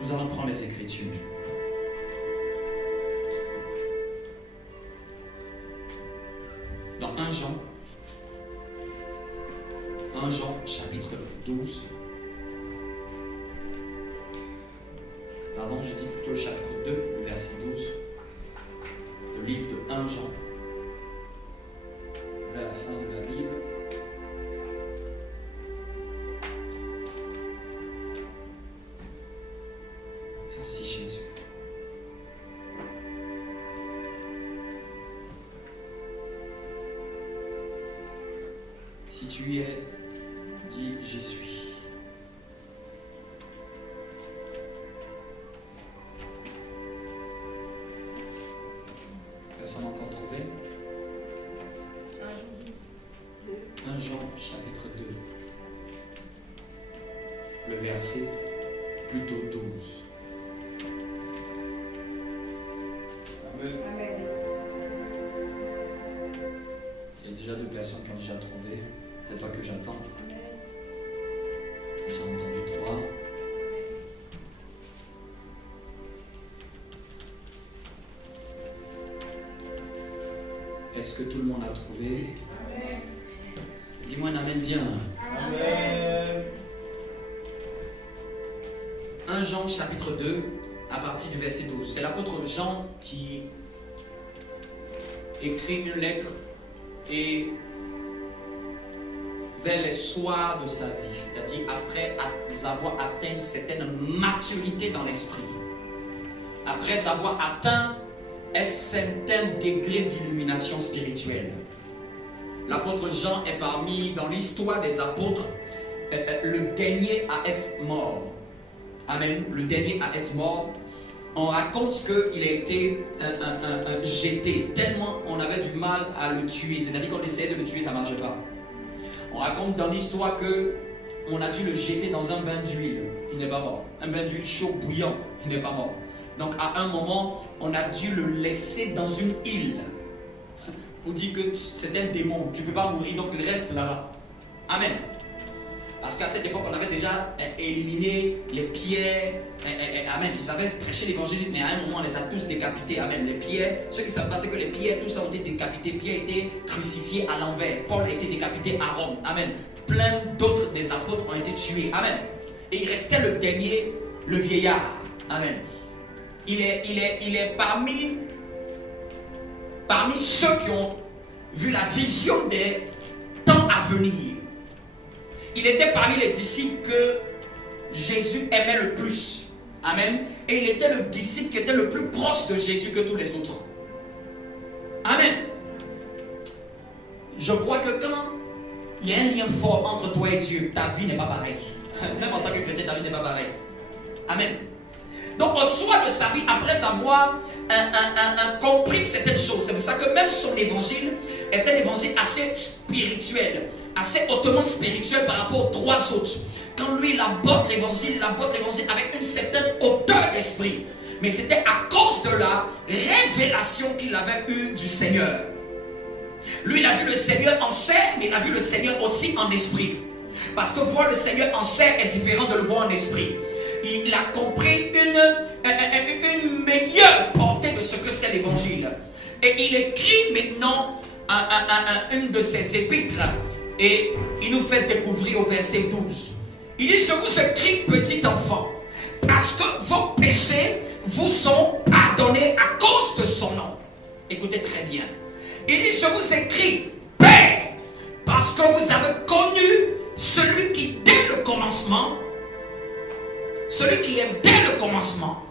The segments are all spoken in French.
Nous allons prendre les Écritures. Dans 1 Jean chapitre 12. Pardon, je dis plutôt le chapitre 2, le verset 12. Le livre de 1 Jean, vers la fin de la Bible. Merci Jésus. Si tu y es, dis j'y suis. Personne encore trouvé? 1 Jean chapitre 2. Le verset plutôt 12. Amen. Il y a déjà 2 personnes qui ont déjà trouvé. C'est toi que j'attends. J'ai entendu 3. Est-ce que tout le monde a trouvé? Amen. Dis-moi un amen bien. Amen. 1 Jean chapitre 2 à partir du verset 12. C'est l'apôtre Jean qui écrit une lettre et vers les soirs de sa vie, c'est-à-dire après avoir atteint une certaine maturité dans l'esprit, après avoir atteint un certain degré d'illumination spirituelle. L'apôtre Jean est parmi, dans l'histoire des apôtres, le dernier à être mort. Amen. Le dernier à être mort. On raconte qu'il a été jeté, tellement on avait du mal à le tuer. C'est-à-dire qu'on essayait de le tuer, ça ne marchait pas. On raconte dans l'histoire qu'on a dû le jeter dans un bain d'huile. Il n'est pas mort. Un bain d'huile chaud, bouillant. Il n'est pas mort. Donc à un moment, on a dû le laisser dans une île. Pour dire que c'est un démon. Tu ne peux pas mourir, donc il reste là-bas. Amen. Parce qu'à cette époque, on avait déjà éliminé les pierres. Amen. Ils avaient prêché l'évangile, mais à un moment, on les a tous décapités. Amen. Les pierres, ceux qui savent pas, c'est que les pierres, tous ont été décapités. Pierre a été crucifié à l'envers. Paul a été décapité à Rome. Amen. Plein d'autres des apôtres ont été tués. Amen. Et il restait le dernier, le vieillard. Amen. Il est parmi ceux qui ont vu la vision des temps à venir. Il était parmi les disciples que Jésus aimait le plus. Amen. Et il était le disciple qui était le plus proche de Jésus que tous les autres. Amen. Je crois que quand il y a un lien fort entre toi et Dieu, ta vie n'est pas pareille. Même en tant que chrétien, ta vie n'est pas pareille. Amen. Donc au soir de sa vie, après avoir compris certaines choses, c'est pour ça que même son évangile est un évangile assez spirituel, assez hautement spirituel par rapport aux 3 autres. Quand lui il aborde l'évangile avec une certaine hauteur d'esprit. Mais c'était à cause de la révélation qu'il avait eue du Seigneur. Lui il a vu le Seigneur en chair, mais il a vu le Seigneur aussi en esprit. Parce que voir le Seigneur en chair est différent de le voir en esprit. Il a compris une meilleure portée de ce que c'est l'évangile. Et il écrit maintenant une de ses épîtres. Et il nous fait découvrir au verset 12. Il dit, je vous écris, petit enfant, parce que vos péchés vous sont pardonnés à cause de son nom. Écoutez très bien. Il dit, je vous écris, Père, parce que vous avez connu celui qui, dès le commencement, celui qui est dès le commencement.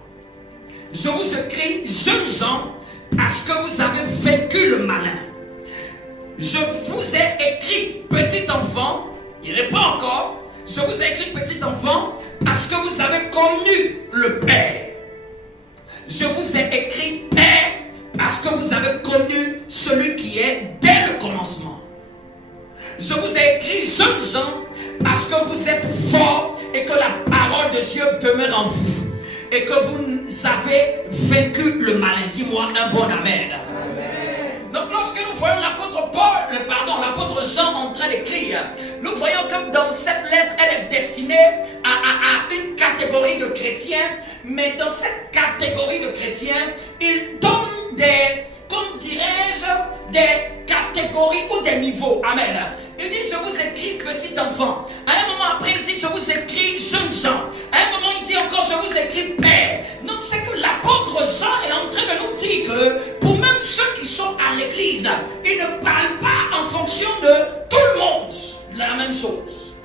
Je vous écris, jeunes gens, parce que vous avez vaincu le malin. Je vous ai écrit, petit enfant, il répond encore, je vous ai écrit, petit enfant, parce que vous avez connu le Père. Je vous ai écrit, Père, parce que vous avez connu celui qui est dès le commencement. Je vous ai écrit, jeunes gens, parce que vous êtes forts et que la parole de Dieu demeure en vous et que vous avez vaincu le malin. Dis-moi un bon amen. Donc lorsque nous voyons l'apôtre Jean en train d'écrire, nous voyons que dans cette lettre, elle est destinée à une catégorie de chrétiens, mais dans cette catégorie de chrétiens, il donne des, comme dirais-je, des catégories ou des niveaux. Amen. Il dit, je vous écris petit enfant. À un moment après, il dit, je vous écris jeunes gens. À un moment, il dit encore, je vous écris père. Donc, c'est que l'apôtre Jean est en train de nous dire que pour même ceux qui sont à l'église, ils ne parlent pas en fonction de tout le monde la même chose.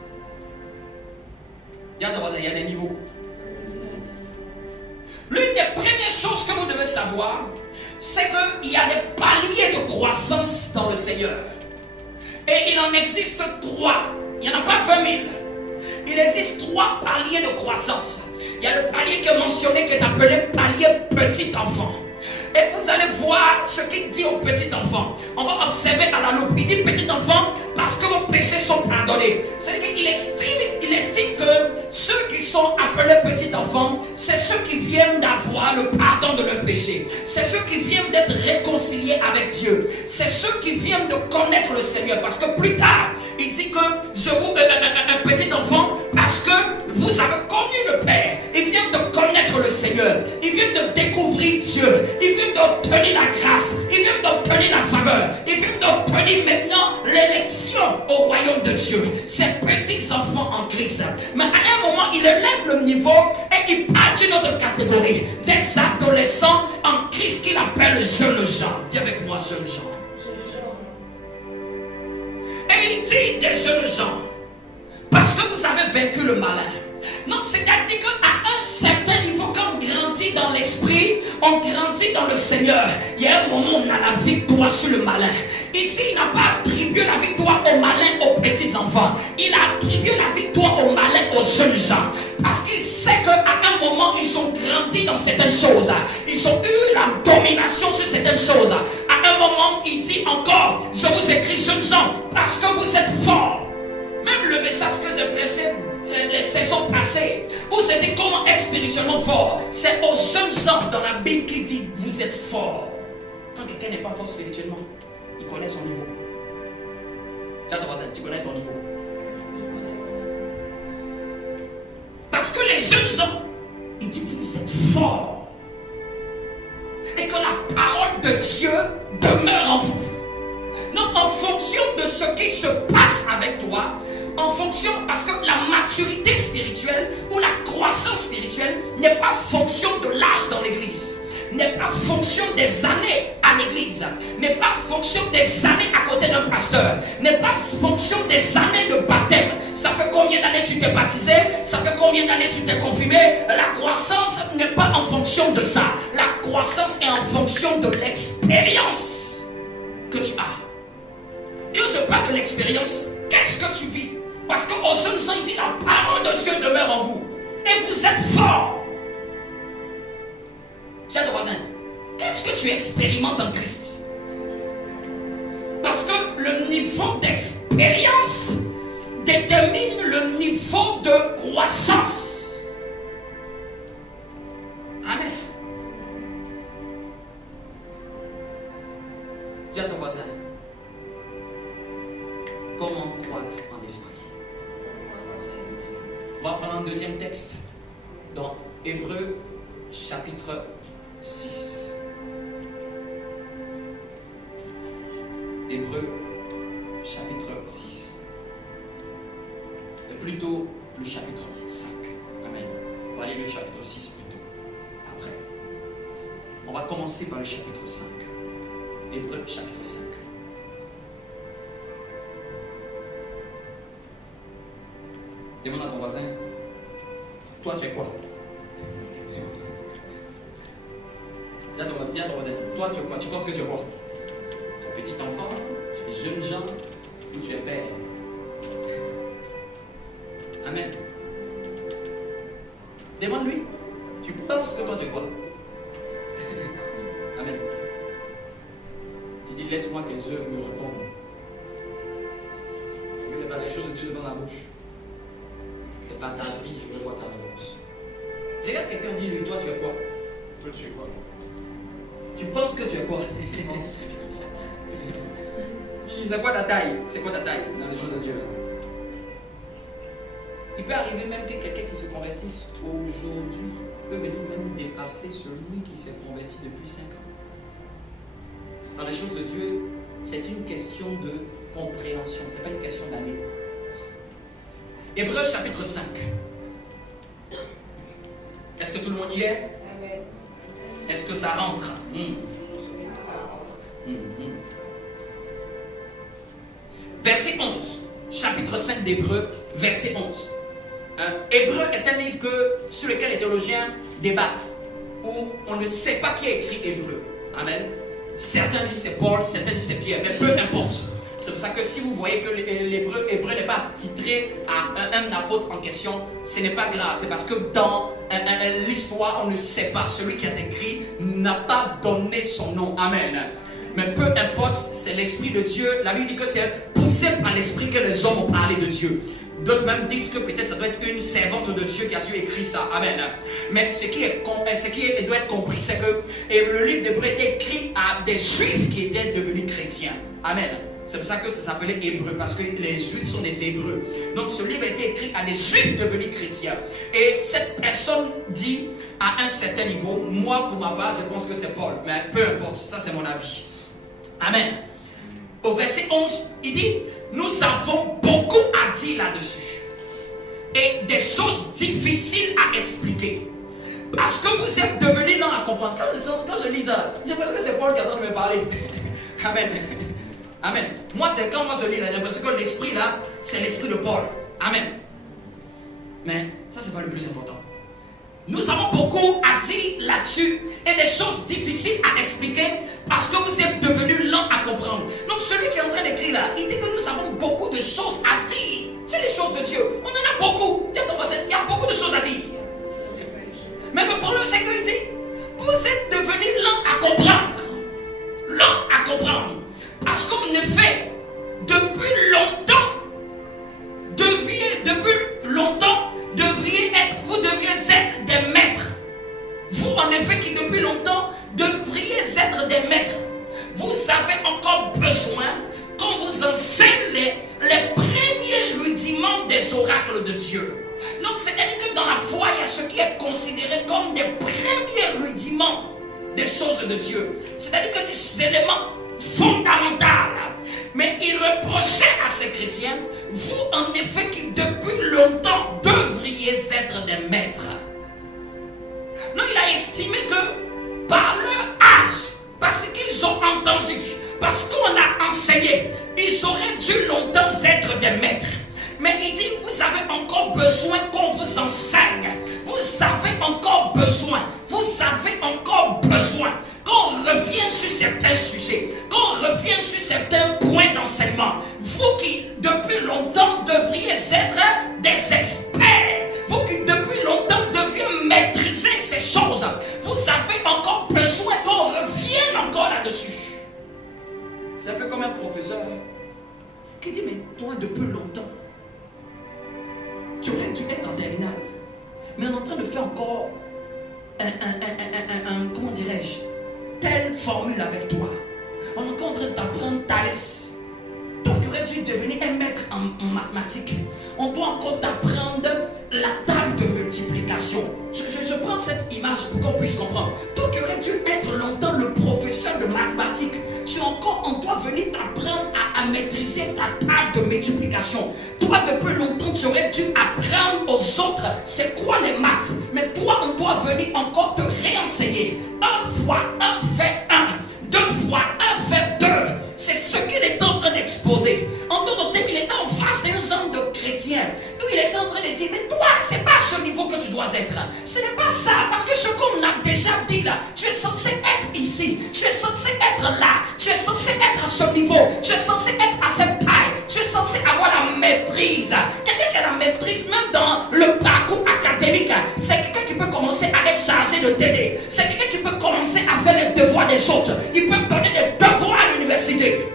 Il y a des niveaux. L'une des premières choses que vous devez savoir, c'est qu'il y a des paliers de croissance dans le Seigneur. Et il en existe 3. Il n'y en a pas 20 000. Il existe 3 paliers de croissance. Il y a le palier qui est mentionné, qui est appelé palier petit enfant. Et vous allez voir ce qu'il dit au petit enfant. On va observer à la loupe. Il dit petit enfant parce que vos péchés sont pardonnés. C'est-à-dire qu'il estime que ceux qui sont appelés petits enfants, c'est ceux qui viennent d'avoir le pardon de leurs péchés. C'est ceux qui viennent d'être réconciliés avec Dieu. C'est ceux qui viennent de connaître le Seigneur. Parce que plus tard, il dit que je vous un petit enfant parce que vous avez connu le Père. Ils viennent de connaître le Seigneur. Ils viennent de découvrir Dieu. Ils viennent d'obtenir la grâce. Ils viennent d'obtenir la faveur. Ils viennent d'obtenir maintenant l'élection au royaume de Dieu. Ces petits enfants en Christ. Mais à un moment, il élève le niveau et il parle d'une autre catégorie. Des adolescents en Christ qu'il appelle jeunes gens. Dis avec moi, jeunes gens. Et il dit des jeunes gens. Parce que vous avez vaincu le malin. Donc, c'est-à-dire qu'à un certain niveau, quand on grandit dans l'esprit, on grandit dans le Seigneur. Il y a un moment où on a la victoire sur le malin. Ici, il n'a pas attribué la victoire aux malins, aux petits enfants. Il a attribué la victoire aux malins, aux jeunes gens. Parce qu'il sait qu'à un moment, ils ont grandi dans certaines choses. Ils ont eu la domination sur certaines choses. À un moment, il dit encore, je vous écris jeunes gens, parce que vous êtes forts. Même le message que j'ai prêché les saisons passées, où c'est dit comment être spirituellement fort, c'est aux jeunes gens dans la Bible qui dit vous êtes forts. Quand quelqu'un n'est pas fort spirituellement, il connaît son niveau. Tu connais ton niveau. Parce que les jeunes gens, il dit vous êtes forts. Et que la parole de Dieu demeure en vous. Donc en fonction de ce qui se passe avec toi, en fonction, parce que la maturité spirituelle ou la croissance spirituelle n'est pas fonction de l'âge dans l'église, n'est pas fonction des années à l'église, n'est pas fonction des années à côté d'un pasteur, n'est pas fonction des années de baptême. Ça fait combien d'années tu t'es baptisé, ça fait combien d'années tu t'es confirmé. La croissance n'est pas en fonction de ça. La croissance est en fonction de l'expérience que tu as. Quand je parle de l'expérience, qu'est-ce que tu vis? Parce qu'au jeunes gens, il dit la parole de Dieu demeure en vous. Et vous êtes forts. Cher voisin, qu'est-ce que tu expérimentes en Christ? Parce que le niveau d'expérience détermine le niveau de croissance. Amen. Dis à ton voisin, comment croître en esprit? On va prendre un deuxième texte dans Hébreux chapitre 6. Hébreux chapitre 6. Plutôt le chapitre 5. Amen. On va aller le chapitre 6 plutôt. Après. On va commencer par le chapitre 5. Hébreux chapitre 5. Demande à ton voisin, toi tu es quoi? Dis à ton voisin, toi tu es quoi? Tu penses que tu es quoi? Tu es petit enfant, tu es jeune gens, ou tu es père? Amen. Demande-lui, tu penses que toi tu es quoi? Amen. Tu dis, laisse-moi tes œuvres me répondre. Parce que c'est pas les choses de Dieu, c'est dans la bouche. C'est pas ta vie, je veux voir ta réponse. Regarde quelqu'un, dis-lui, toi tu es quoi? Toi tu es quoi? Tu penses que tu es quoi? C'est quoi ta taille? C'est quoi ta taille dans les jours de Dieu là? Il peut arriver même que quelqu'un qui se convertisse aujourd'hui peut venir même dépasser celui qui s'est converti depuis 5 ans. Dans les choses de Dieu, c'est une question de compréhension, ce n'est pas une question d'année. Hébreux chapitre 5. Est-ce que tout le monde y est? Est-ce que ça rentre? Verset 11, chapitre 5 d'Hébreux, verset 11. Hébreux est un livre sur lequel les théologiens débattent, où on ne sait pas qui a écrit Hébreux. Amen. Certains disent c'est Paul, certains disent c'est Pierre, mais peu importe. C'est pour ça que si vous voyez que l'hébreu n'est pas titré à un apôtre en question, ce n'est pas grave. C'est parce que dans l'histoire, on ne sait pas. Celui qui a écrit n'a pas donné son nom. Amen. Mais peu importe, c'est l'Esprit de Dieu. La Bible dit que c'est poussé par l'Esprit que les hommes ont parlé de Dieu. D'autres même disent que peut-être ça doit être une servante de Dieu qui a dû écrire ça. Amen. Mais ce qui doit être compris, c'est que le livre d'Hébreux était écrit à des Juifs qui étaient devenus chrétiens. Amen. C'est pour ça que ça s'appelait Hébreux, parce que les Juifs sont des Hébreux. Donc ce livre a été écrit à des Juifs devenus chrétiens. Et cette personne dit à un certain niveau, moi pour ma part, je pense que c'est Paul. Mais peu importe, ça c'est mon avis. Amen. Au verset 11, il dit, nous avons beaucoup à dire là-dessus. Et des choses difficiles à expliquer. Parce que vous êtes devenus lents à comprendre. Quand je lis ça, j'ai l'impression que c'est Paul qui est en train de me parler. Amen. Amen. Moi, c'est quand moi je lis là, j'ai l'impression que l'esprit là, c'est l'esprit de Paul. Amen. Mais ça, c'est pas le plus important. Nous avons beaucoup à dire là-dessus et des choses difficiles à expliquer parce que vous êtes devenus lents à comprendre. Donc celui qui est en train d'écrire là, il dit que nous avons beaucoup de choses à dire. C'est les choses de Dieu. On en a beaucoup. Il y a beaucoup de choses à dire. Mais le problème c'est qu'il dit, vous êtes devenus lents à comprendre. Lents à comprendre. Parce qu'en effet, depuis longtemps, vous deviez être des maîtres. Vous, en effet, qui depuis longtemps devriez être des maîtres. Vous avez encore besoin qu'on vous enseigne les premiers rudiments des oracles de Dieu. Donc, c'est-à-dire que dans la foi, il y a ce qui est considéré comme des premiers rudiments des choses de Dieu. C'est-à-dire que des éléments fondamentaux. Mais il reprochait à ces chrétiens, vous en effet qui depuis longtemps devriez être des maîtres. Donc il a estimé que par leur âge, parce qu'ils ont entendu, parce qu'on a enseigné, ils auraient dû longtemps être des maîtres. Mais il dit, vous avez encore besoin qu'on vous enseigne. Vous avez encore besoin qu'on revienne sur certains sujets, qu'on revienne sur certains points d'enseignement. Vous qui depuis longtemps devriez être des experts, vous qui depuis longtemps deviez maîtriser ces choses, vous avez encore besoin qu'on revienne encore là-dessus. C'est un peu comme un professeur qui dit, mais toi depuis longtemps, tu aurais dû être en terminale, mais on est en train de faire encore comment dirais-je, telle formule avec toi. On est encore en train d'apprendre Thalès. Toi qui aurais dû devenir un maître en mathématiques, on doit encore t'apprendre la table de multiplication. Je prends cette image pour qu'on puisse comprendre. Toi qui aurais dû être longtemps le professeur de mathématiques, on doit venir t'apprendre à maîtriser ta table de multiplication. Toi depuis longtemps tu aurais dû apprendre aux autres c'est quoi les maths. Mais toi on doit venir encore te réenseigner. 1 fois 1 fait 1. 2 fois 1 fait 2. C'est ce qu'il est en train d'exposer. En d'autres termes, il était en face d'un genre de chrétien où il était en train de dire, mais toi, c'est pas à ce niveau que tu dois être. Ce n'est pas ça, parce que ce qu'on a déjà dit là, tu es censé être ici, tu es censé être là, tu es censé être à ce niveau, tu es censé être à cette taille, tu es censé avoir la maîtrise. Quelqu'un qui a la maîtrise, même dans le parcours académique, c'est quelqu'un qui peut commencer à être chargé de t'aider. C'est quelqu'un qui peut commencer à faire les devoirs des autres. Il peut donner des devoirs à l'université.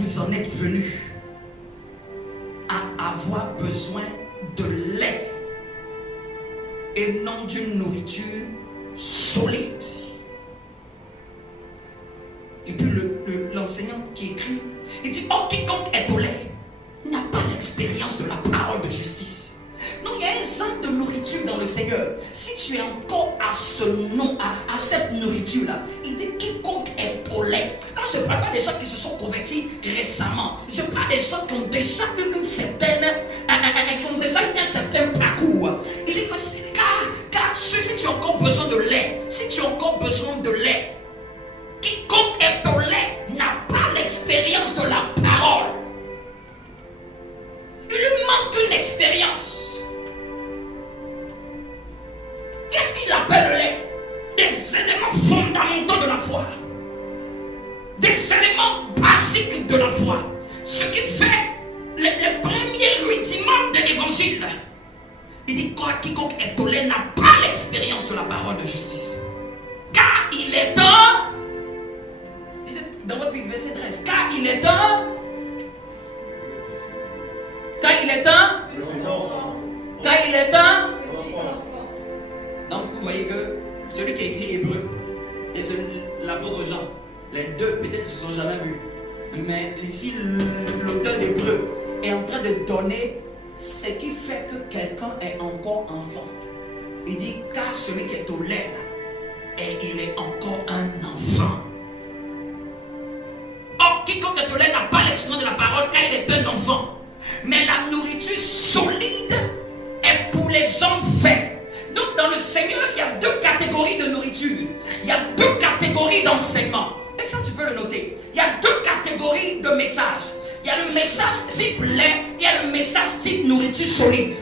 vous en êtes venus à avoir besoin de lait et non d'une nourriture solide. Et puis l'enseignant qui écrit, il dit, oh, quiconque est au lait n'a pas l'expérience de la parole de justice. Non, il y a un genre de nourriture dans le Seigneur. Si tu es encore à ce nom, à cette nourriture-là, il dit quiconque est au lait. Là, je ne parle pas des gens qui se sont convertis récemment. Je parle des gens qui ont déjà eu un certain parcours. Il dit que car si tu as encore besoin de lait, quiconque est au lait n'a pas l'expérience de la parole. Il lui manque une expérience. Qu'est-ce qu'il appelle le lait? Des éléments fondamentaux de la foi. Des éléments basiques de la foi. Ce qui fait les premiers rudiments de l'évangile. Il dit quoi? Quiconque est au lait n'a pas l'expérience de la parole de justice. Car il est dans votre Bible, verset 13. Car il est Donc vous voyez que celui qui a écrit Hébreu et l'apôtre Jean, les deux peut-être ne se sont jamais vus. Mais ici, l'auteur d'Hébreu est en train de donner ce qui fait que quelqu'un est encore enfant. Il dit car celui qui est au lait, et il est encore un enfant. Or, quiconque est au lait n'a pas l'expérience de la parole car il est un enfant. Mais la nourriture solide est pour les hommes faits. Donc dans le Seigneur, il y a deux catégories de nourriture. Il y a deux catégories d'enseignement. Et ça, tu peux le noter. Il y a deux catégories de messages. Il y a le message type lait, il y a le message type nourriture solide.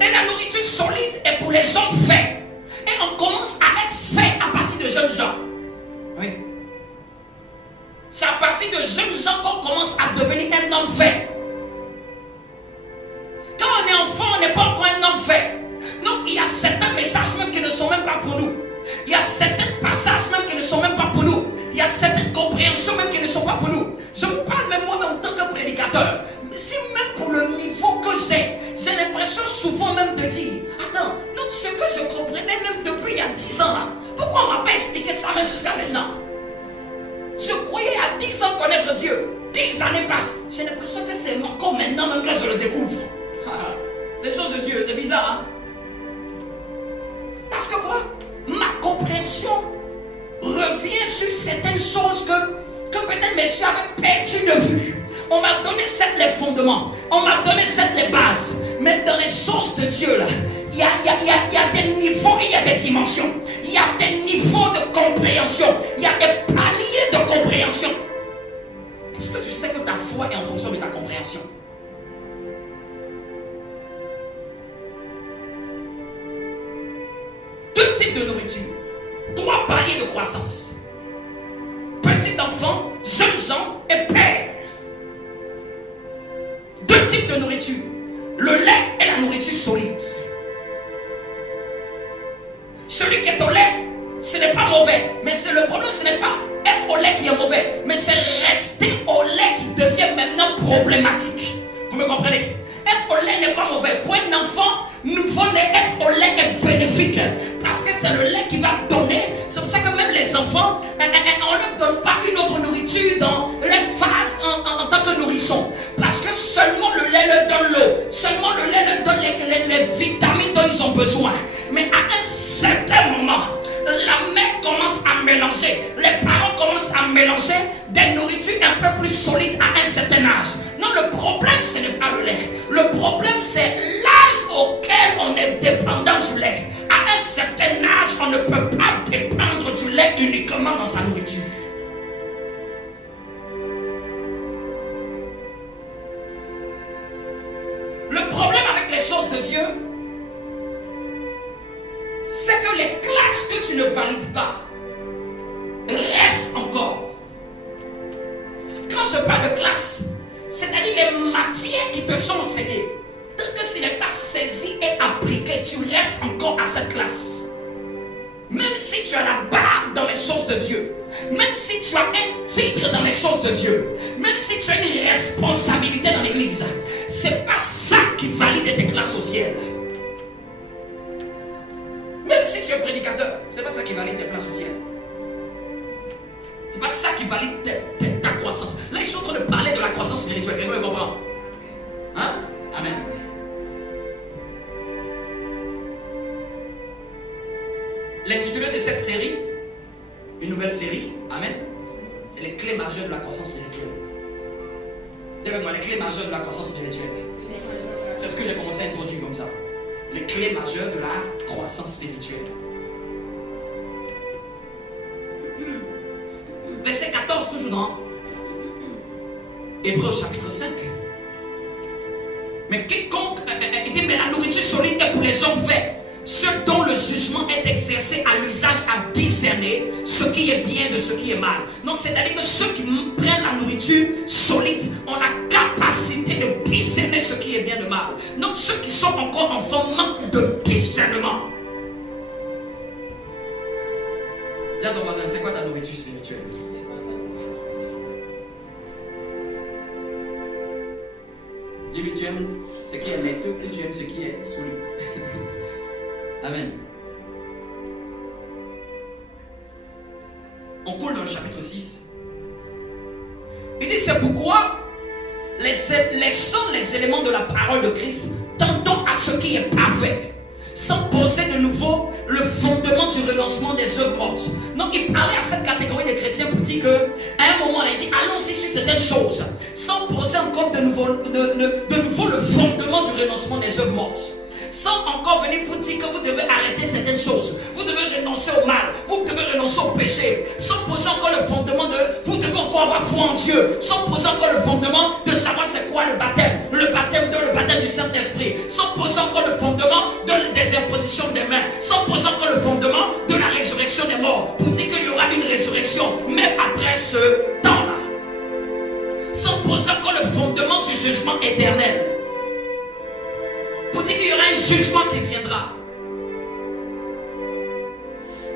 Et la nourriture solide est pour les hommes faits. Et on commence à être fait à partir de jeunes gens. Oui. C'est à partir de jeunes gens qu'on commence à devenir un homme fait. Quand on est enfant, on n'est pas encore un homme fait. Non, il y a certains messages même qui ne sont même pas pour nous. Il y a certains passages même qui ne sont même pas pour nous. Il y a certaines compréhensions même qui ne sont pas pour nous. Je vous parle même moi-même en tant que prédicateur. C'est même pour le niveau que j'ai l'impression souvent même de dire, attends, donc ce que je comprenais même depuis il y a 10 ans là, pourquoi on ne m'a pas expliqué ça même jusqu'à maintenant? Je croyais à 10 ans connaître Dieu. 10 années passent. J'ai l'impression que c'est encore maintenant même que je le découvre. Les choses de Dieu, c'est bizarre, hein? Parce que quoi? Ma compréhension revient sur certaines choses que peut-être mes yeux avaient perdu de vue. On m'a donné certes les fondements, on m'a donné certes les bases, mais dans les choses de Dieu là, il y a des niveaux et il y a des dimensions. Il y a des niveaux de compréhension, il y a des paliers de compréhension. Est-ce que tu sais que ta foi est en fonction de ta compréhension? Deux types de nourriture, trois paliers de croissance. Petit enfant, jeune gens et père. Deux types de nourriture, le lait et la nourriture solide. Celui qui est au lait, ce n'est pas mauvais, mais c'est le problème, ce n'est pas être au lait qui est mauvais, mais c'est rester au lait qui devient maintenant problématique. Vous me comprenez? Être au lait n'est pas mauvais. Pour un enfant nouveau-né, être au lait est bénéfique. Parce que c'est le lait qui va donner. C'est pour ça que même les enfants, on ne leur donne pas une autre nourriture dans les phases en tant que nourrisson. Parce que seulement le lait leur donne l'eau. Seulement le lait leur donne les vitamines dont ils ont besoin. Mais à un certain moment, la mère commence à mélanger, les parents commencent à mélanger des nourritures un peu plus solides à un certain âge. Non, le problème ce n'est pas le lait. Le problème c'est l'âge auquel on est dépendant du lait. À un certain âge, on ne peut pas dépendre du lait uniquement dans sa nourriture. Le problème avec les choses de Dieu, c'est que les classes que tu ne valides pas restent encore. Quand je parle de classe, c'est-à-dire les matières qui te sont enseignées, tant que ce n'est pas saisi et appliqué, tu restes encore à cette classe. Même si tu as la barbe dans les choses de Dieu, même si tu as un titre dans les choses de Dieu, même si tu as une responsabilité dans l'église, c'est pas ça qui valide tes classes au ciel. Même si tu es prédicateur, c'est pas ça qui valide tes places au ciel. C'est pas ça qui valide ta croissance. Là, ils sont en train de parler de la croissance spirituelle. Quelqu'un me comprend? Hein? Amen. L'intitulé de cette série, une nouvelle série, amen, c'est les clés majeures de la croissance spirituelle. Dis avec moi, les clés majeures de la croissance spirituelle. C'est ce que j'ai commencé à introduire comme ça. Les clés majeures de la croissance spirituelle. Verset 14, toujours dans Hébreux chapitre 5. Mais quiconque, il dit, mais la nourriture solide est pour les hommes faits, ceux dont le jugement est exercé à l'usage à discerner ce qui est bien de ce qui est mal. Donc c'est-à-dire que ceux qui prennent la nourriture solide ont la capacité de discerner ce qui est bien de mal. Donc ceux qui sont encore enfants manquent de discernement. Dis à ton voisin, c'est quoi ta nourriture spirituelle? Dis-lui, tu aimes ce qui est laiteux et tu aimes ce qui est solide. Amen. On coule dans le chapitre 6. Il dit, c'est pourquoi laissant les éléments de la parole de Christ, tendons à ce qui est parfait, sans poser de nouveau le fondement du renoncement des œuvres mortes. Donc il parlait à cette catégorie de chrétiens pour dire qu'à un moment il dit, allons-y sur certaines choses, sans poser encore de nouveau le fondement du renoncement des œuvres mortes. Sans encore venir vous dire que vous devez arrêter certaines choses, vous devez renoncer au mal, vous devez renoncer au péché, sans poser encore le fondement de vous devez encore avoir foi en Dieu, sans poser encore le fondement de savoir c'est quoi le baptême du Saint-Esprit, sans poser encore le fondement des impositions des mains, sans poser encore le fondement de la résurrection des morts, pour dire qu'il y aura une résurrection même après ce temps-là, sans poser encore le fondement du jugement éternel, pour dire qu'il y aura un jugement qui viendra.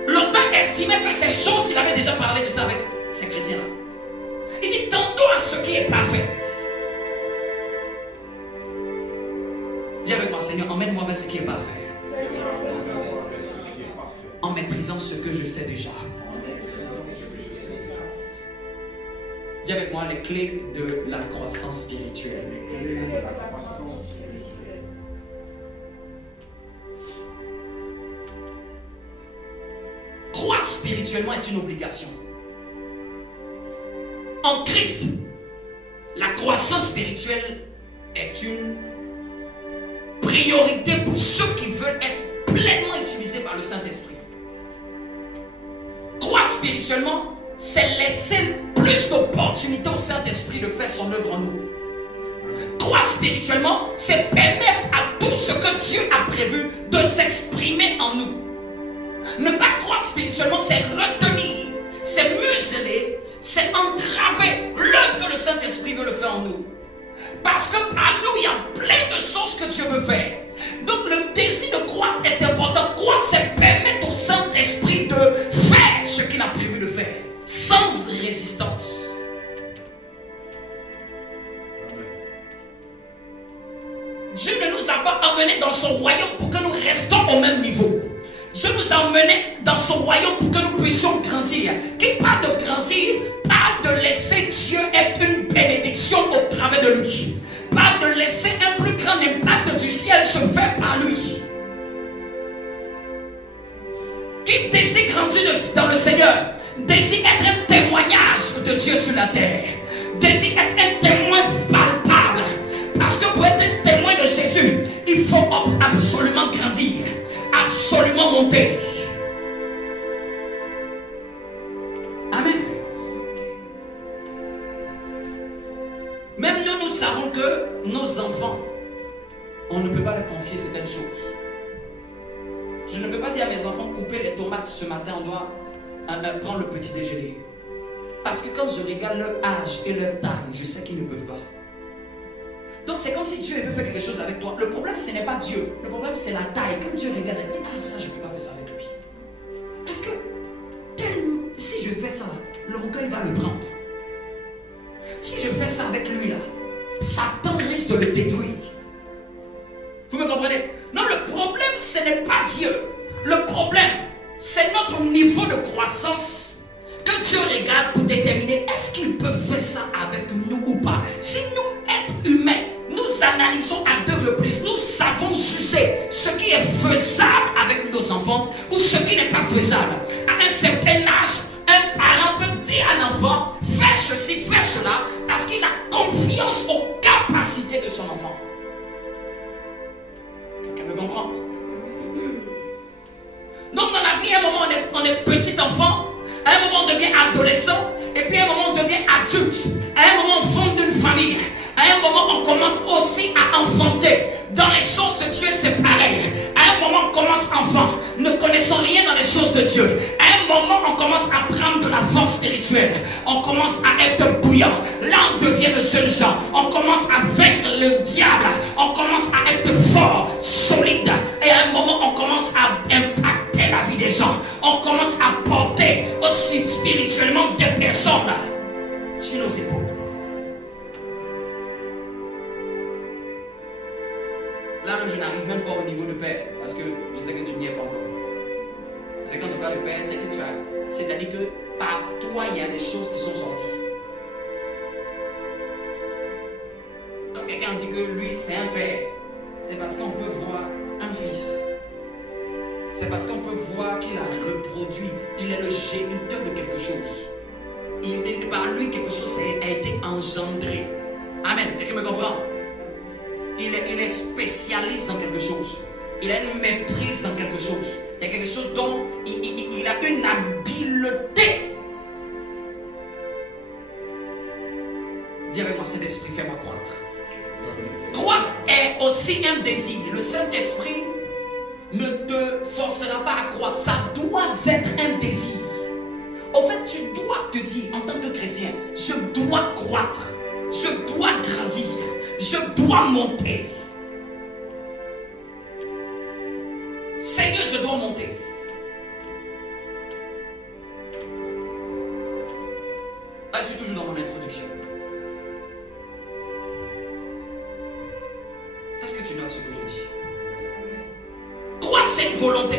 L'auteur estimait que ces choses, il avait déjà parlé de ça avec ces chrétiens-là. Il dit, tendons à ce qui est parfait. Dis avec moi, Seigneur, emmène-moi vers ce qui est parfait. En maîtrisant ce que je sais déjà. Dis avec moi les clés de la croissance spirituelle. Croître spirituellement est une obligation. En Christ, la croissance spirituelle est une priorité pour ceux qui veulent être pleinement utilisés par le Saint-Esprit. Croître spirituellement, c'est laisser plus d'opportunités au Saint-Esprit de faire son œuvre en nous. Croître spirituellement, c'est permettre à tout ce que Dieu a prévu de s'exprimer en nous. Ne pas croître spirituellement, c'est retenir, c'est museler, c'est entraver l'œuvre que le Saint-Esprit veut le faire en nous. Parce que par nous, il y a plein de choses que Dieu veut faire. Donc le désir de croître est important. Croître, c'est permettre au Saint-Esprit de faire ce qu'il a prévu de faire, sans résistance. Dieu ne nous a pas emmenés dans son royaume pour que nous restions au même niveau. Dieu nous a emmenés dans son royaume pour que nous puissions grandir. Qui parle de grandir, parle de laisser Dieu être une bénédiction au travers de lui. Parle de laisser un plus grand impact du ciel se faire par lui. Qui désire grandir dans le Seigneur, désire être un témoignage de Dieu sur la terre, désire être un témoin palpable. Parce que pour être un témoin de Jésus, il faut absolument grandir, absolument monter. Amen. Même nous savons que nos enfants, on ne peut pas leur confier certaines choses. Je ne peux pas dire à mes enfants, couper les tomates ce matin, on doit prendre le petit déjeuner. Parce que quand je regarde leur âge et leur taille, je sais qu'ils ne peuvent pas. Donc c'est comme si Dieu veut faire quelque chose avec toi. Le problème ce n'est pas Dieu, le problème c'est la taille. Quand Dieu regarde, il dit, ah ça je ne peux pas faire ça avec lui. je fais ça, l'orgueil va le prendre. Si je fais ça avec lui là, Satan risque de le détruire. Vous me comprenez? Non, le problème, ce n'est pas Dieu. Le problème, c'est notre niveau de croissance que Dieu regarde pour déterminer est-ce qu'il peut faire ça avec nous ou pas. Si nous, êtres humains, nous analysons à 2 reprises, nous savons juger ce qui est faisable avec nos enfants ou ce qui n'est pas faisable. À un certain âge, un parent peut dire à l'enfant, fais ceci, fais cela, parce qu'il a confiance aux capacités de son enfant. Quelqu'un me comprend? Donc dans la vie, à un moment on est petit enfant, à un moment on devient adolescent, et puis à un moment on devient adulte, à un moment on fonde une famille, à un moment on commence aussi à enfanter. Dans les choses de Dieu c'est pareil. À un moment on commence enfant, ne connaissant rien dans les choses de Dieu. À un moment on commence à prendre de la force spirituelle, on commence à être bouillant. Là on devient le jeune Jean, on commence à vaincre le diable, on commence à être fort, solide. Et à un moment on commence à impacter la vie des gens, on commence à porter aussi spirituellement des personnes sur nos épaules. Là, je n'arrive même pas au niveau de père, parce que je sais que tu n'y es pas encore. C'est quand tu parles de père, c'est que tu as. C'est-à-dire que par toi, il y a des choses qui sont sorties. Quand quelqu'un dit que lui, c'est un père, c'est parce qu'on peut voir un fils. C'est parce qu'on peut voir qu'il a reproduit, il est le géniteur de quelque chose. Par lui, quelque chose a été engendré. Amen. Quelqu'un me comprend? Il est spécialiste dans quelque chose. Il a une maîtrise dans quelque chose. Il y a quelque chose dont il a une habileté. Dis avec moi, Saint-Esprit, fais-moi croître. Croître est aussi un désir. Le Saint-Esprit ne te forcera pas à croître. Ça doit être un désir. En fait, tu dois te dire, en tant que chrétien, je dois croître. Je dois grandir. Je dois monter. Seigneur, je dois monter. Ah, je suis toujours dans mon introduction. Est-ce que tu notes ce que je dis? Croître, c'est une volonté.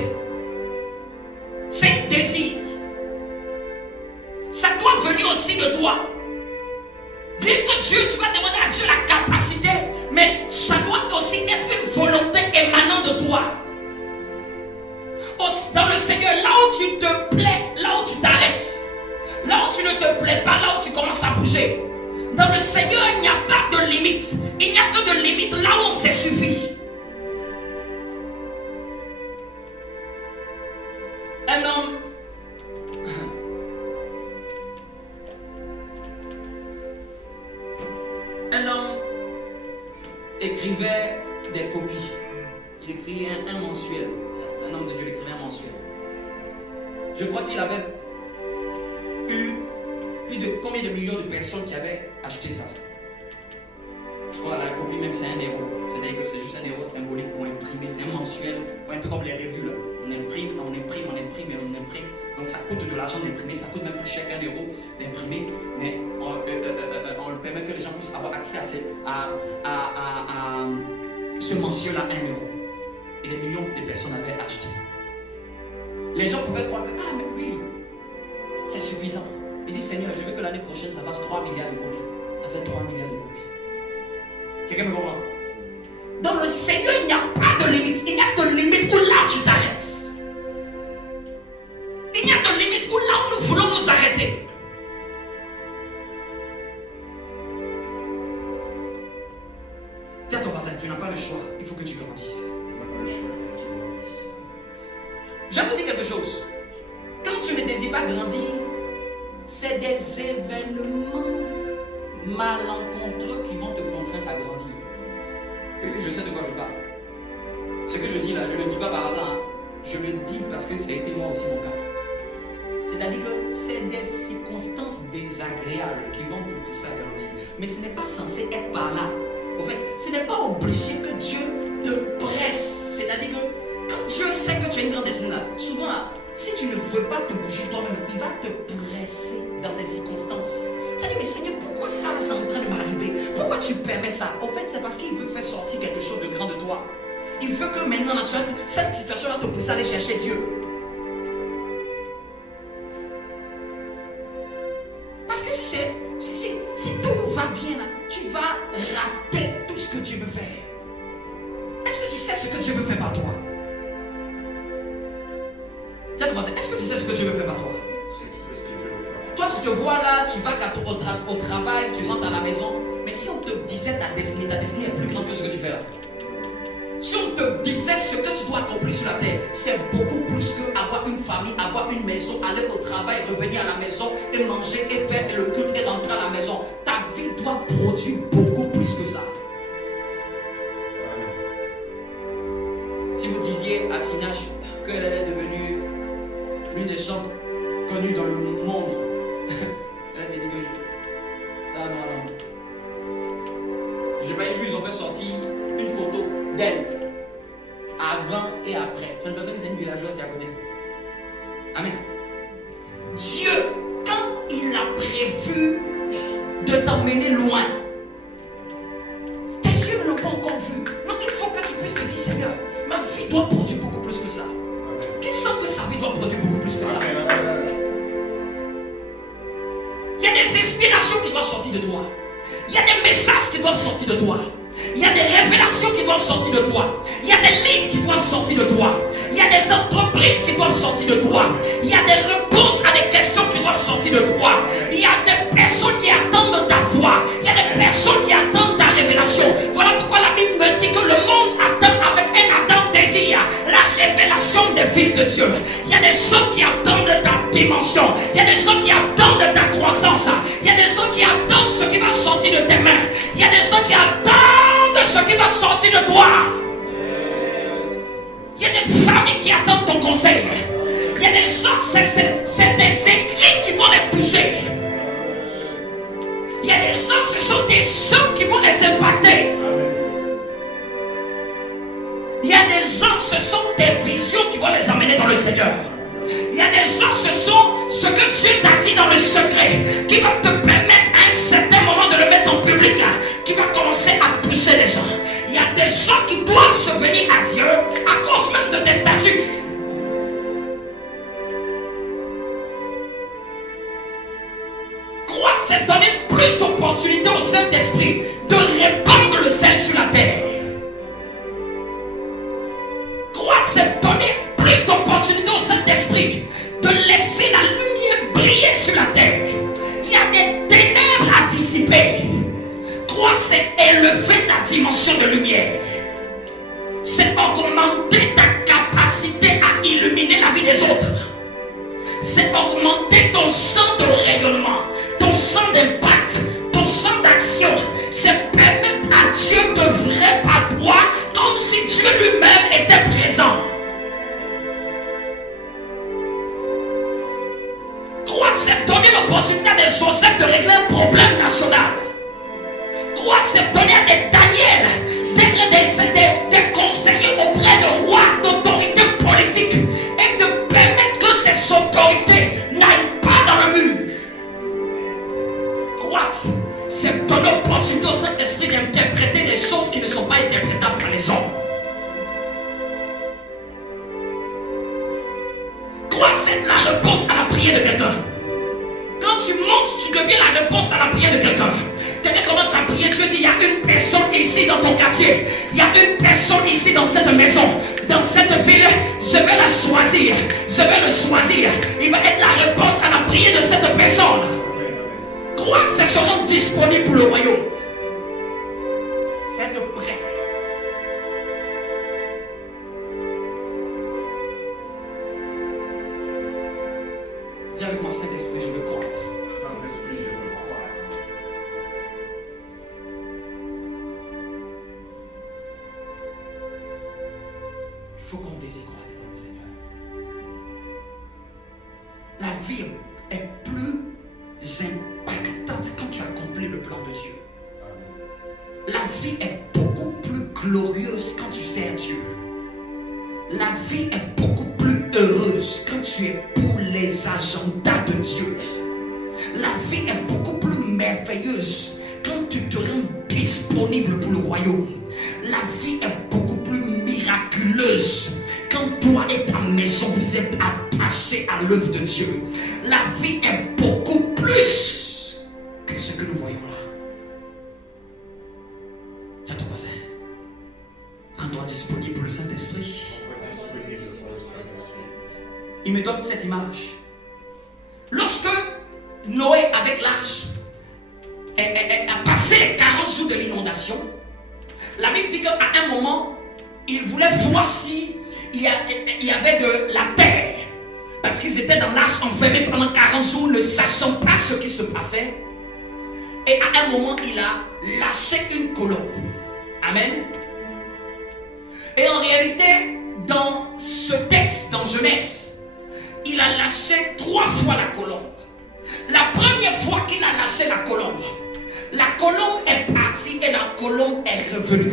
C'est un désir. Ça doit venir aussi de toi. Dire que Dieu, tu vas demander à Dieu la capacité, mais ça doit aussi être une volonté émanant de toi. Dans le Seigneur, là où tu te plais, là où tu t'arrêtes, là où tu ne te plais pas, là où tu commences à bouger. Dans le Seigneur, il n'y a pas de limite. Il n'y a que de limite là où on s'est suffi. Un homme écrivait des copies. Il écrivait un mensuel. C'est un homme de Dieu, il écrivait un mensuel. Je crois qu'il avait eu plus de combien de millions de personnes qui avaient acheté ça. Je crois que la copie même c'est 1 euro. C'est-à-dire que c'est juste 1 euro symbolique pour imprimer. C'est un mensuel, un peu comme les revues là. On imprime, on imprime, on imprime et on imprime. Donc ça coûte de l'argent d'imprimer, ça coûte même plus cher qu'1 euro d'imprimer. Mais on le permet que les gens puissent avoir accès à ce mensuel à 1 euro. Et des millions de personnes avaient acheté. Les gens pouvaient croire que, ah mais oui, c'est suffisant. Il dit, Seigneur, je veux que l'année prochaine ça fasse 3 milliards de copies. Ça fait 3 milliards de copies. Quelqu'un me comprend? Dans le Seigneur, il n'y a pas de limite. Il n'y a que de limite où là tu t'arrêtes. Il n'y a de limite où là où nous voulons nous arrêter. Dis à ton voisin, tu n'as pas le choix. Il faut que tu grandisses. Je vais vous dire quelque chose. Quand tu ne désires pas grandir, c'est des événements malencontreux qui vont te contraindre à grandir. Oui, je sais de quoi je parle. Ce que je dis là, je ne le dis pas par hasard. Je le dis parce que ça a été moi aussi mon cas. C'est-à-dire que c'est des circonstances désagréables qui vont te pousser à grandir. Mais ce n'est pas censé être par là. En fait, ce n'est pas obligé que Dieu te presse. C'est-à-dire que quand Dieu sait que tu es une grande destinée, souvent là, Si tu ne veux pas te bouger toi-même, il va te presser dans les circonstances. Tu dis, mais Seigneur, pourquoi ça c'est en train de m'arriver? Pourquoi tu permets ça? Au fait, c'est parce qu'il veut faire sortir quelque chose de grand de toi. Il veut que maintenant, cette situation va te pousser à aller chercher Dieu. Parce que si tout va bien, là, tu vas rater tout ce que Dieu veut faire. Est-ce que tu sais ce que Dieu veut faire par toi? Est-ce que tu sais ce que Dieu veut faire par toi? Toi, tu te vois là, tu vas au travail, tu rentres à la maison. Mais si on te disait ta destinée est plus grande que ce que tu fais là. Si on te disait ce que tu dois accomplir sur la terre, c'est beaucoup plus que avoir une famille, avoir une maison, aller au travail, revenir à la maison et manger et faire le culte et rentrer à la maison. Ta vie doit produire beaucoup plus que ça. Si vous disiez à Sinach qu'elle est devenue l'une des chants connues dans le monde, elle a dit que ça non. Je n'ai pas dit ils ont fait sortir une photo d'elle avant et après. C'est une personne qui c'est une villageoise qui est à côté. Amen. Dieu, quand il a prévu de t'emmener loin, tes yeux ne l'ont pas encore vu. Donc il faut que tu puisses te dire, Seigneur, ma vie doit produire beaucoup plus que ça. Qui sent que sa vie doit produire beaucoup plus que ça? Il y a des inspirations qui doivent sortir de toi. Il y a des messages qui doivent sortir de toi. Il y a des révélations qui doivent sortir de toi. Il y a des livres qui doivent sortir de toi. Il y a des entreprises qui doivent sortir de toi. Il y a des réponses à des questions qui doivent sortir de toi. Il y a des personnes qui attendent ta voix. Il y a des personnes qui attendent ta révélation. Voilà pourquoi la Bible me dit que le monde attend avec un ardent désir la révélation des fils de Dieu. Il y a des gens qui attendent ta dimension. Il y a des gens qui attendent ta croissance. Il y a des gens qui attendent ce qui va sortir de tes mains. Il y a des gens qui attendent ce qui va sortir de toi. Il y a des familles qui attendent ton conseil. Il y a des gens, c'est des écrits qui vont les toucher. Il y a des gens, ce sont des gens qui vont les impacter. Il y a des gens, ce sont des visions qui vont les amener dans le Seigneur. Il y a des gens, ce sont ce que Dieu t'a dit dans le secret qui va te permettre à un certain moment de le mettre en public, qui va commencer à toucher les gens. Il y a des gens qui doivent se venir à Dieu à cause même de tes statuts. Croire, c'est donner plus d'opportunités au Saint-Esprit de répandre le sel sur la terre. Croire, c'est donner plus d'opportunités au Saint-Esprit de laisser la lumière briller sur la terre. Il y a des ténèbres à dissiper. Croire, c'est élever ta dimension de lumière. C'est augmenter ta capacité à illuminer la vie des autres. C'est augmenter ton champ de rayonnement, ton champ d'impact, ton champ d'action. C'est permettre à Dieu d'œuvrer par toi comme si Dieu lui-même était présent. Croire, c'est donner l'opportunité à des Joseph de régler un problème national. Croire, c'est donner à des Daniel d'être des conseillers auprès de rois, d'autorités politiques et de permettre que ces autorités n'aillent pas dans le mur. Croire, c'est donner l'opportunité au Saint-Esprit d'interpréter des choses qui ne sont pas interprétables par les hommes. Croire, c'est la réponse à la prière de quelqu'un. Quand tu montes, tu deviens la réponse à la prière de quelqu'un. Quelqu'un commence à prier, Dieu dit, il y a une personne ici dans ton quartier. Il y a une personne ici dans cette maison. Dans cette ville, je vais la choisir. Je vais le choisir. Il va être la réponse à la prière de cette personne. Croire, c'est se rendre disponible pour le royaume. C'est être prêt. Dis avec moi, Saint-Esprit, je veux croître. Saint-Esprit, je veux croire. Il faut qu'on désire croître dans le Seigneur. La vie est plus impactante quand tu accomplis le plan de Dieu. La vie est beaucoup plus glorieuse quand tu sers Dieu. La vie est beaucoup plus heureuse quand tu es pour les agendas de Dieu. La vie est beaucoup plus merveilleuse quand tu te rends disponible pour le royaume. La vie est beaucoup plus miraculeuse quand toi et ta maison vous êtes attachés à l'œuvre de Dieu. La vie est beaucoup plus que ce que nous voyons là. Dis à ton voisin, rends-toi disponible pour le Saint-Esprit. Il me donne cette image. Lorsque Noé, avec l'arche, a passé les 40 jours de l'inondation, la Bible dit qu'à un moment, il voulait voir si il y avait de la terre. Parce qu'ils étaient dans l'arche enfermés pendant 40 jours, ne sachant pas ce qui se passait. Et à un moment, il a lâché une colombe. Amen. Et en réalité, dans ce texte, dans Genèse, il a lâché 3 fois la colombe. La première fois qu'il a lâché la colombe est partie et la colombe est revenue.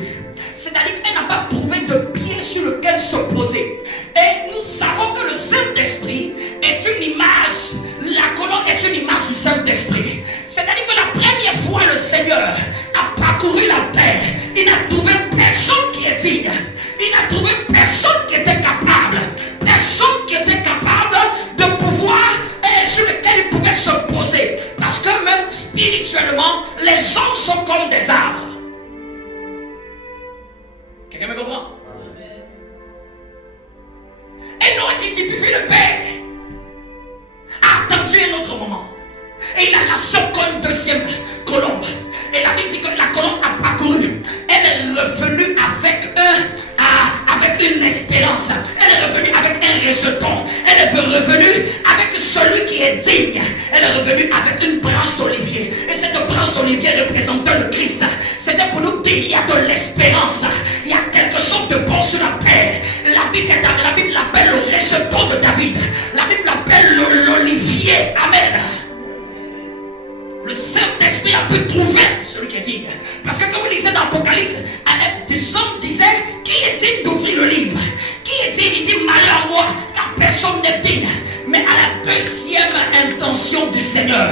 C'est-à-dire qu'elle n'a pas trouvé de pied sur lequel se poser. Et nous savons que le Saint-Esprit est une image, la colombe est une image du Saint-Esprit. C'est-à-dire que la première fois le Seigneur a parcouru la terre, il n'a trouvé personne qui est digne. Il n'a trouvé personne qui était capable. Personne qui était capable de pouvoir, sur lequel il pouvait se poser. Parce que même spirituellement, les hommes sont comme des arbres. Quelqu'un me comprend? Et Noé qui typifie le Père a attendu un autre moment. Et il a lâché encore une deuxième colombe. Et la Bible dit que la colombe a parcouru. Elle est revenue avec une espérance. Elle est revenue avec un rejeton. Elle est revenue avec celui qui est digne. Elle est revenue avec une branche d'olivier. Et cette branche d'olivier représentait le Christ. C'était pour nous dire qu'il y a de l'espérance. Il y a quelque chose de bon sur la terre. La Bible l'appelle le rejeton de David. La Bible l'appelle l'olivier. Amen. Le Saint-Esprit a pu trouver celui qui est digne. Parce que comme vous lisez dans l'Apocalypse, des hommes disaient, qui est digne d'ouvrir le livre? Qui est digne? Il dit, malheur à moi, car personne n'est digne. Mais à la deuxième intention du Seigneur,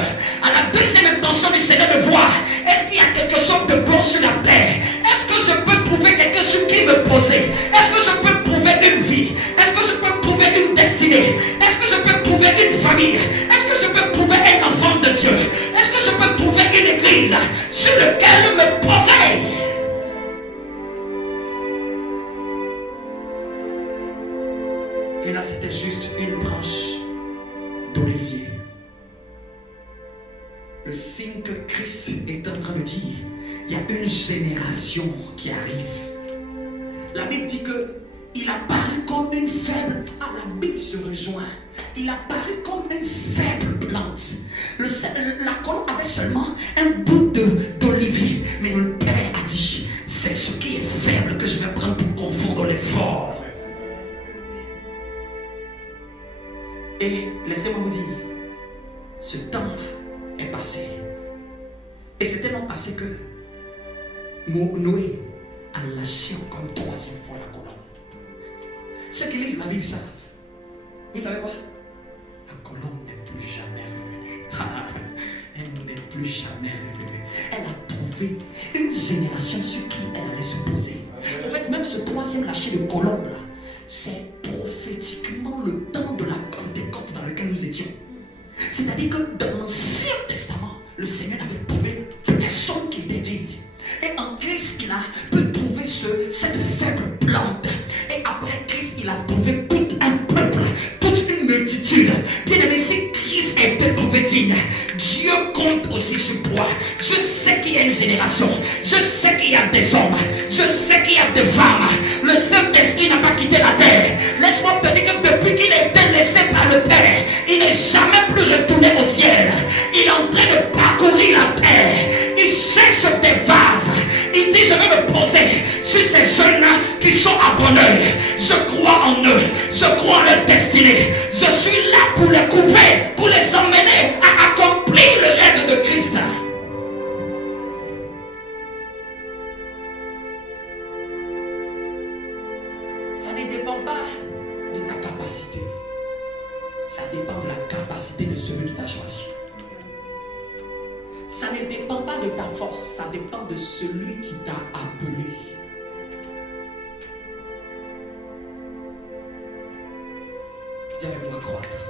de voir, est-ce qu'il y a quelque chose de bon sur la terre? Est-ce que je peux trouver quelque chose qui me posait? Est-ce que je peux trouver une vie? Est-ce que je peux trouver une destinée? Est-ce que je peux trouver une famille? Est-ce que je peux trouver un enfant de Dieu? Est-ce que je peux trouver une église sur laquelle me poser? Et là, c'était juste une branche d'olivier. Le signe que Christ est en train de dire, il y a une génération qui arrive. La Bible dit que il apparaît comme une faible. Ah, la Bible se rejoint. Il apparaît comme une faible plante. La colombe avait seulement un bout d'olivier. Mais le Père a dit, c'est ce qui est faible que je vais prendre pour confondre les forts. Et laissez-moi vous dire, ce temps est passé. Et c'est tellement passé que Noé a lâché encore une 3e fois la colombe. Ceux qui lisent la Bible savent. Vous savez quoi? La colombe n'est plus jamais revenue. Elle n'est plus jamais revenue. Elle a trouvé une génération sur qui elle allait se poser. En fait, même ce 3e lâcher de colombe là, c'est prophétiquement le temps de la Pentecôte dans lequel nous étions. C'est-à-dire que dans l'Ancien Testament, le Seigneur avait trouvé personne qui était digne. Et en Christ, il a pu trouver cette faible plante. Et après Christ, il a trouvé tout un peuple, toute une multitude. Bien aimé, si Christ était trouvé digne, Dieu compte aussi sur toi. Je sais qu'il y a une génération. Je sais qu'il y a des hommes. Je sais qu'il y a des femmes. Le Saint-Esprit n'a pas quitté la terre. Laisse-moi te dire que depuis qu'il a été laissé par le Père, il n'est jamais plus retourné au ciel. Il est en train de parcourir la terre. Il cherche des vases. Il dit, je vais me poser sur ces jeunes-là qui sont à bon oeil. Je crois en eux. Je crois en leur destinée. Je suis là pour les couvrir, pour les emmener à accomplir le rêve de Christ. Ça ne dépend pas de ta capacité. Ça dépend de la capacité de celui qui t'a choisi. Ça ne dépend pas de ta force, ça dépend de celui qui t'a appelé. Dis avec moi, croître.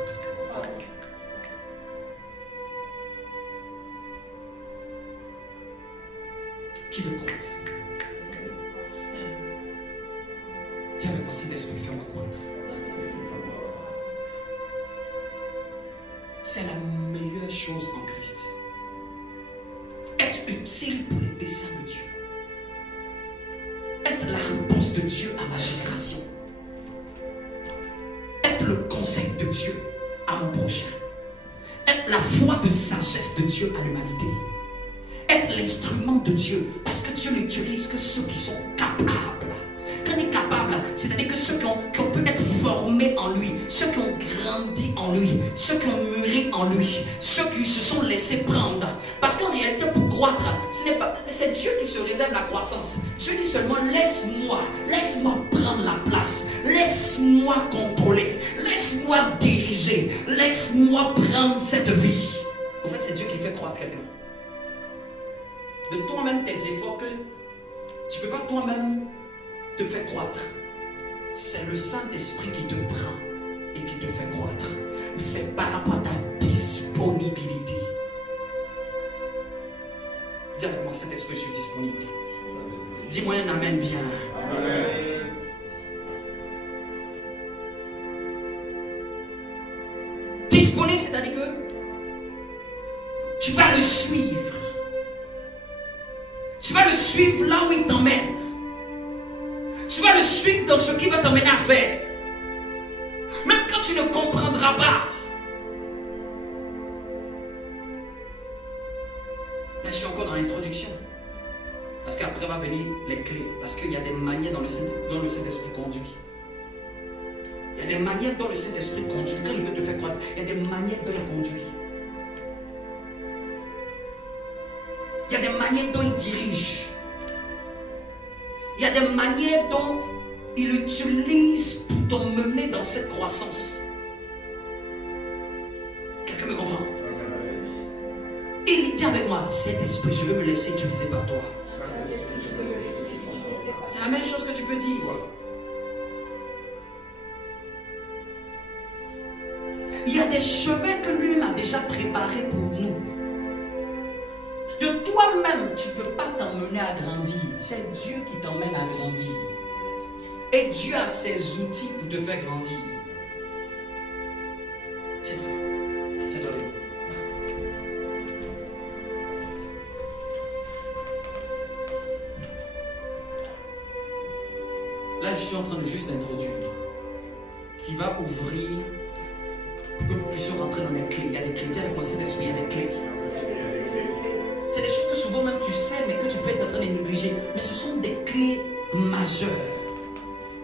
Qui veut croître? Dis avec moi, Saint-Esprit, fais-moi croître. C'est la meilleure chose en Christ. Être utile pour les desseins de Dieu. Être la réponse de Dieu à ma génération. Être le conseil de Dieu à mon prochain. Être la voix de sagesse de Dieu à l'humanité. Être l'instrument de Dieu, parce que Dieu n'utilise que ceux qui sont capables. Quand il est capable, c'est-à-dire que ceux qui ont pu être formés en lui, ceux qui ont grandi en lui, ceux qui ont mûri en lui, ceux qui se sont laissés prendre. Parce qu'en réalité, pour croître, c'est Dieu qui se réserve la croissance. Dieu dit seulement, laisse-moi prendre la place, laisse-moi contrôler, laisse-moi diriger, laisse-moi prendre cette vie. En fait, c'est Dieu qui fait croître quelqu'un. De toi-même, tes efforts, que tu ne peux pas toi-même te faire croître. C'est le Saint-Esprit qui te prend et qui te fait croître. C'est par rapport à ta disponibilité. Dis avec moi, Saint-Esprit, je suis disponible. Dis-moi un amen bien. Amen. Disponible, c'est-à-dire que tu vas le suivre. Tu vas le suivre là où il t'emmène. Tu vas le suivre dans ce qu'il va t'emmener à faire. Même quand tu ne comprendras pas. Là, je suis encore dans l'introduction. Parce qu'après va venir les clés. Parce qu'il y a des manières dont le Saint-Esprit conduit. Il y a des manières dont le Saint-Esprit conduit. Quand il veut te faire croire, il y a des manières dont il conduit. Il y a des manières dont il dirige. Il y a des manières dont il utilise pour t'emmener dans cette croissance. Quelqu'un me comprend? Il dit avec moi, cet esprit, je veux me laisser utiliser par toi. C'est la même chose que tu peux dire. Il y a des chemins que lui m'a déjà préparés pour nous. De toi-même, tu ne peux pas t'emmener à grandir. C'est Dieu qui t'emmène à grandir. Et Dieu a ses outils pour te faire grandir. Tiens-toi. Là, je suis en train de juste l'introduire. Qui va ouvrir pour que nous puissions rentrer dans les clés. Il y a des clés. Dis avec moi, Saint-Esprit, il y a des clés. C'est des choses que souvent même tu sais, mais que tu peux être en train de négliger. Mais ce sont des clés majeures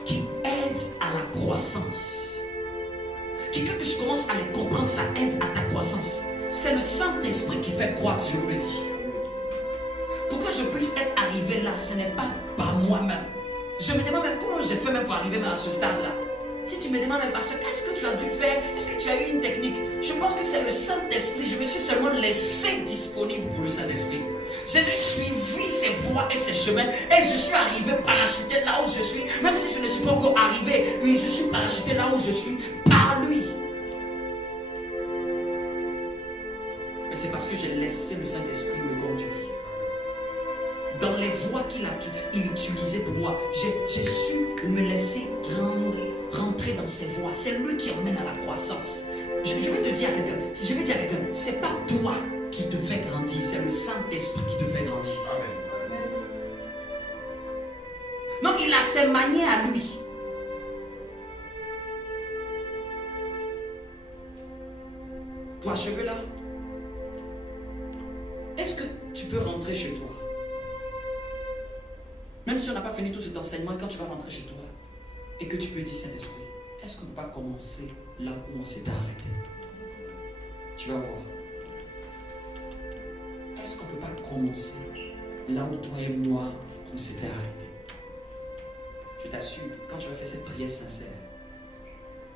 qui aident à la croissance. Quand tu commences à les comprendre, ça aide à ta croissance. C'est le Saint-Esprit qui fait croître, si je vous le dis. Pour que je puisse être arrivé là, ce n'est pas par moi-même. Je me demande même comment j'ai fait même pour arriver à ce stade-là. Si tu me demandes, pasteur, qu'est-ce que tu as dû faire? Est-ce que tu as eu une technique? Je pense que c'est le Saint-Esprit. Je me suis seulement laissé disponible pour le Saint-Esprit. J'ai suivi ses voies et ses chemins et je suis arrivé parachuté là où je suis. Même si je ne suis pas encore arrivé, mais je suis parachuté là où je suis par lui. Mais c'est parce que j'ai laissé le Saint-Esprit me conduire. Dans les voies qu'il utilisait pour moi, j'ai su me laisser rentrer dans ses voies. C'est lui qui emmène à la croissance. Je vais te dire à quelqu'un, c'est pas toi qui te fait grandir, c'est le Saint-Esprit qui te fait grandir. Amen. Donc il a ses manières à lui. Pour achever là, est-ce que tu peux rentrer chez toi? Même si on n'a pas fini tout cet enseignement, quand tu vas rentrer chez toi et que tu peux dire Saint-Esprit, est-ce qu'on ne peut pas commencer là où on s'était arrêté? Tu vas voir. Est-ce qu'on ne peut pas commencer là où toi et moi on s'était arrêté? Je t'assure, quand tu vas faire cette prière sincère,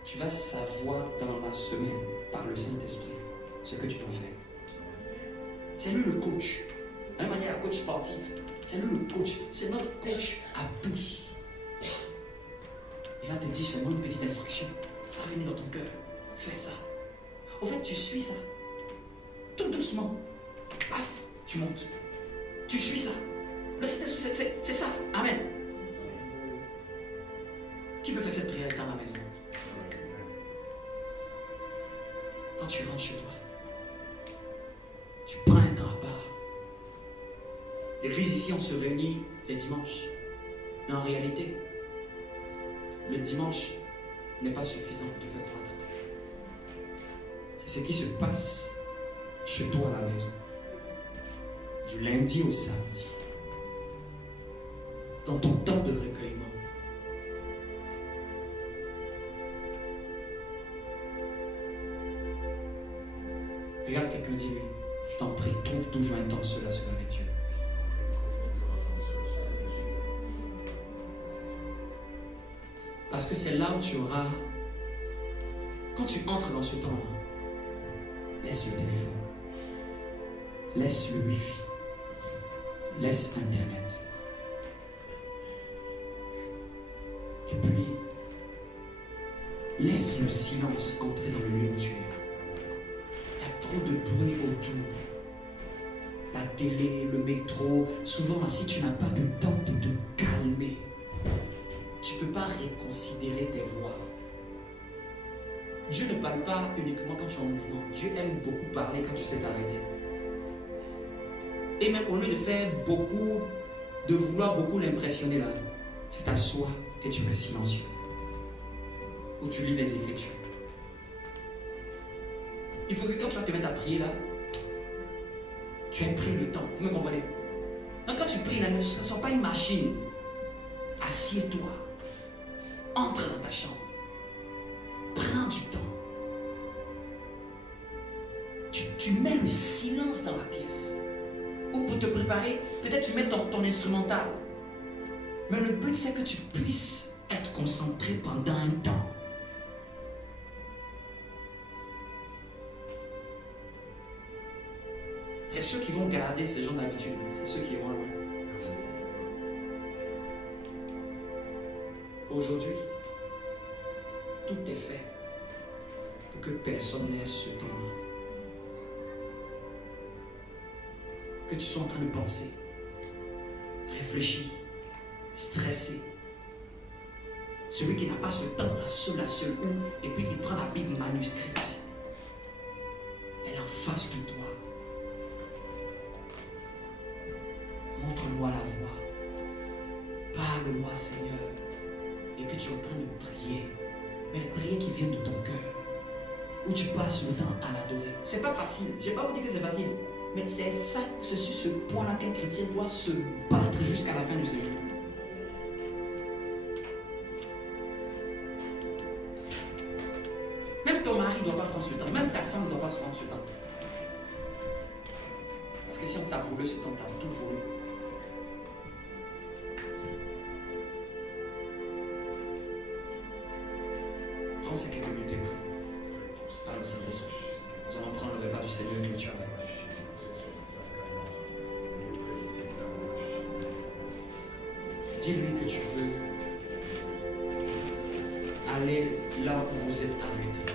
tu vas savoir dans la semaine, par le Saint-Esprit, ce que tu dois faire. C'est lui le coach. De la même manière, un coach sportif, c'est lui le coach. C'est notre coach à tous. Il va te dire seulement une petite instruction. Ça va venir dans ton cœur. Fais ça. Au fait, tu suis ça. Tout doucement. Paf, tu montes. Tu suis ça. Le Saint-Esprit, c'est ça. Amen. Qui peut faire cette prière dans la maison? Quand tu rentres chez toi, tu prends un temps à part. L'église ici, on se réunit les dimanches. Mais en réalité, le dimanche n'est pas suffisant pour te faire croître. C'est ce qui se passe chez toi à la maison. Du lundi au samedi. Dans ton temps de recueillement. Regarde quelqu'un, dis-lui, je t'en prie, trouve toujours un temps seul avec Dieu. Parce que c'est là où tu auras, quand tu entres dans ce temps-là, laisse le téléphone, laisse le wifi, laisse Internet. Et puis, laisse le silence entrer dans le lieu où tu es. Il y a trop de bruit autour. La télé, le métro, souvent si tu n'as pas de temps de te calmer, tu ne peux pas reconsidérer tes voix. Dieu ne parle pas uniquement quand tu es en mouvement. Dieu aime beaucoup parler quand tu sais t'arrêter. Et même au lieu de faire beaucoup, de vouloir beaucoup l'impressionner là, tu t'assois et tu fais silencieux. Ou tu lis les Écritures. Il faut que quand tu vas te mettre à prier là, tu aies pris le temps. Vous me comprenez? Donc quand tu pries là, ne sois pas une machine. Assieds-toi. Entre dans ta chambre. Prends du temps. Tu mets le silence dans la pièce. Ou pour te préparer, peut-être tu mets ton instrumental. Mais le but c'est que tu puisses être concentré pendant un temps. C'est ceux qui vont garder ce genre d'habitude. C'est ceux qui vont loin. Aujourd'hui, tout est fait pour que personne n'ait ce temps-là. Que tu sois en train de penser, réfléchir, stresser. Celui qui n'a pas ce temps, la seule où, et puis il prend la Bible manuscrite. Elle est en face de toi. Montre-moi la voie. Parle-moi, Seigneur. Et puis tu es en train de prier. Mais les prières qui viennent de ton cœur. Où tu passes le temps à l'adorer. C'est pas facile. Je ne vais pas vous dire que c'est facile. Mais c'est ça, c'est sur ce point-là qu'un chrétien doit se battre jusqu'à la fin de ses jours. Même ton mari ne doit pas prendre ce temps. Même ta femme ne doit pas prendre ce temps. Parce que si on t'a volé ce temps, t'as tout volé. Prends ces quelques minutes et prie. Par le Saint-Esprit. Nous allons prendre le repas du Seigneur que tu as. Dis-lui que tu veux aller là où vous êtes arrêté.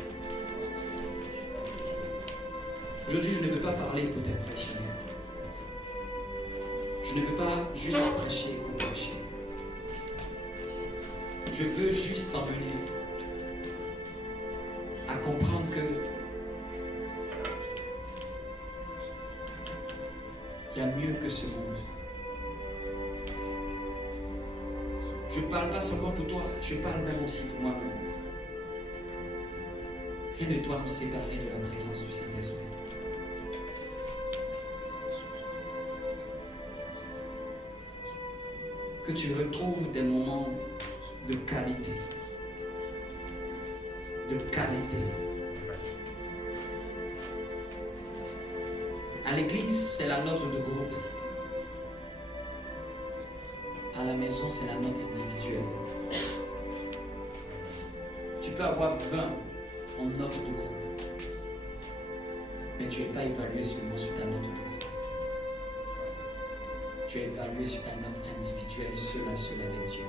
Aujourd'hui, je ne veux pas parler pour t'impressionner. Je ne veux pas juste prêcher pour prêcher. Je veux juste t'emmener à comprendre que il y a mieux que ce monde. Je ne parle pas seulement pour toi, je parle même aussi pour moi-même. Rien ne doit nous séparer de la présence du Saint-Esprit. Que tu retrouves des moments de qualité. De qualité. À l'église, c'est la note de groupe. À la maison, c'est la note individuelle. Tu peux avoir 20 en note de groupe. Mais tu n'es pas évalué seulement sur ta note de groupe. Tu es évalué sur ta note individuelle, seul à seul avec Dieu.